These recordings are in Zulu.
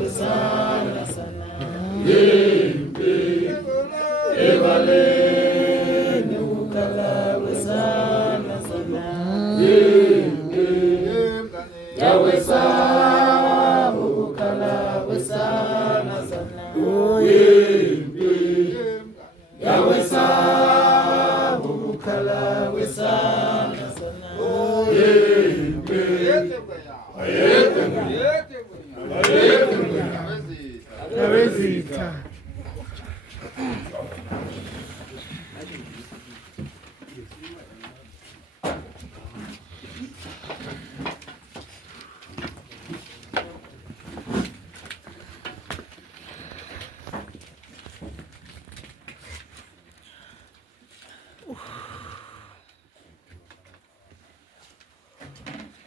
wesana sana yimpi ebaleni ukala wesana sana yimpi yawesa ukala wesana sana yimpi yawesa ukala wesana sana yimpi Avezita.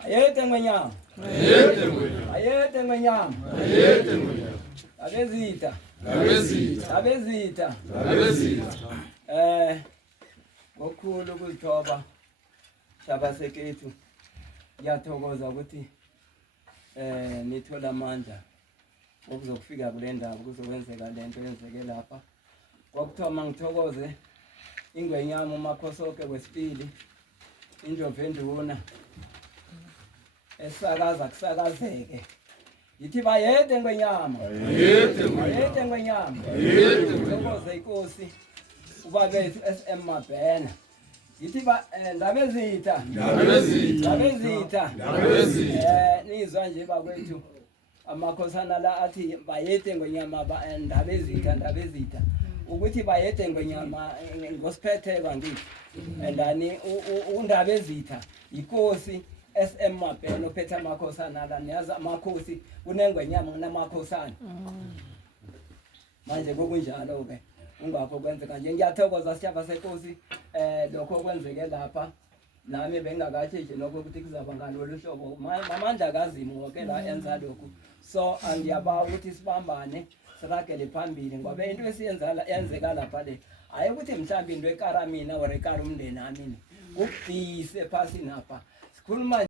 Ayete ngwenyama. Ayete ngwenyama. Ayete ngwenyama. Ayete ngwenyama. Avezita. Avezita. Avezita. Avezita. Ngokukhulu ukuzithoba shabasekethu. Ngiyathokoza ukuthi nithola amandla okuzokufika kule ndawo kuzokwenzeka lento yenzeke lapha. Ngokuthoma ngithokoze ingwenyama umakhosoke wesibili indlovenduna esakaza kusakazeke yithi bayede ngwenyama bayede ngwenyama thokoze inkosi ubabethu SM Mabhena yithi ndabezitha nizwa nje bakwethu amakhosana la athi bayede ngwenyama ndabezitha ukuthi bayede ngwenyama ngosiphetheka ngithi andani undabezitha inkosi SM Mabhena ophethe amakhosana la niyaza amakhosi kunengwenyama kunamakhosana manje kokunjalo ke ungapho kwenzeka nje ngiyathokoza sithaba senkosi lokho kwenzeke lapha nami bengakathi nje lokho ukuthi kuzaba ngalolu hlobo amandla kazimo wonke la enza lokho so angiyabawa ukuthi sibambane sirakele phambili ngoba into esiyenzala yenzeka lapha le hayi ukuthi mhlawumbe into ekaramina or ekara umndeni nami ukubhise phasi napha sikhuluma